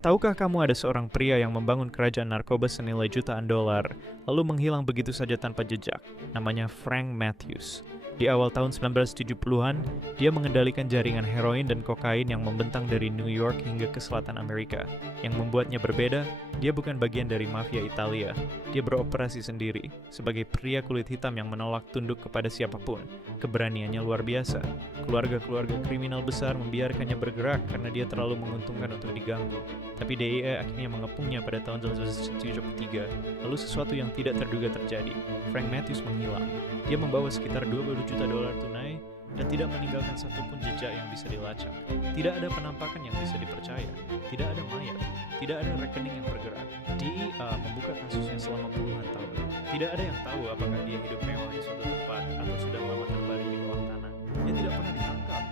Tahukah kamu ada seorang pria yang membangun kerajaan narkoba senilai jutaan dolar, lalu menghilang begitu saja tanpa jejak? Namanya Frank Matthews. Di awal tahun 1970-an, dia mengendalikan jaringan heroin dan kokain yang membentang dari New York hingga ke selatan Amerika. Yang membuatnya berbeda, dia bukan bagian dari mafia Italia. Dia beroperasi sendiri, sebagai pria kulit hitam yang menolak tunduk kepada siapapun. Keberaniannya luar biasa. Keluarga-keluarga kriminal besar membiarkannya bergerak karena dia terlalu menguntungkan untuk diganggu. Tapi DEA akhirnya mengepungnya pada tahun 1973, lalu sesuatu yang tidak terduga terjadi. Frank Matthews menghilang. Dia membawa sekitar 20 juta dolar tunai dan tidak meninggalkan satupun jejak yang bisa dilacak. Tidak ada penampakan yang bisa dipercaya. Tidak ada mayat. Tidak ada rekening yang bergerak. DEA membuka kasusnya selama puluhan tahun. Tidak ada yang tahu apakah dia hidup mewah di suatu tempat atau sudah lama terbaring di bawah tanah. Dia tidak pernah ditangkap.